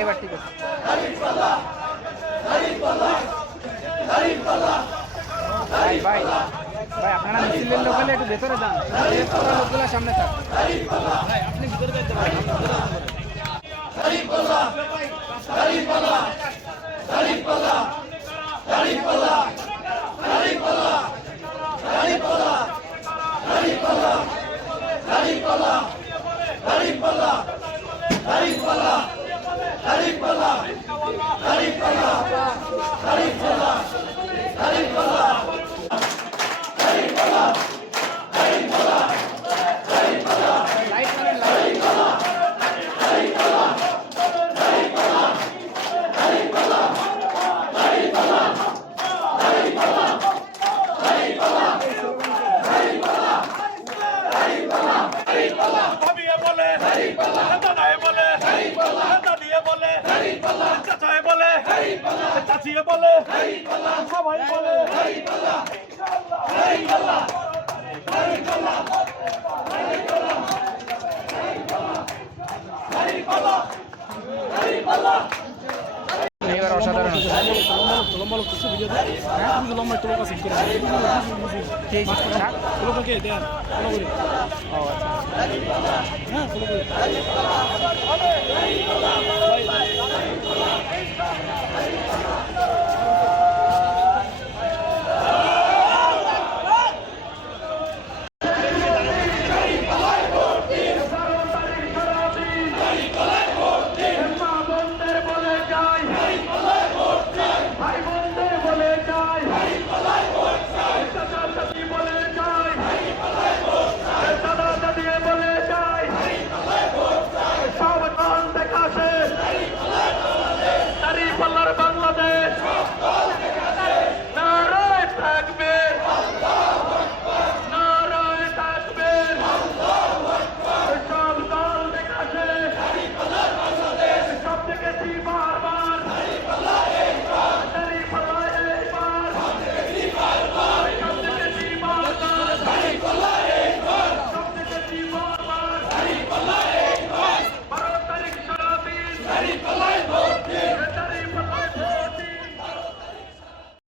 এবার ঠিক আছে ভাই ভাই ভাই আপনারা মিছিলের লোক হলে একটু ভেতরে যান, লোকগুলো সামনে থাক ভাই, আপনি ভিতরে যাইতে পারেন। সবাই বলে এবার অসাধারণ লম্বা লোক কিছু ভিডিও লম্বা একটু লোক আছে লোককে দেন ফলো করি হ্যাঁ ফলো করি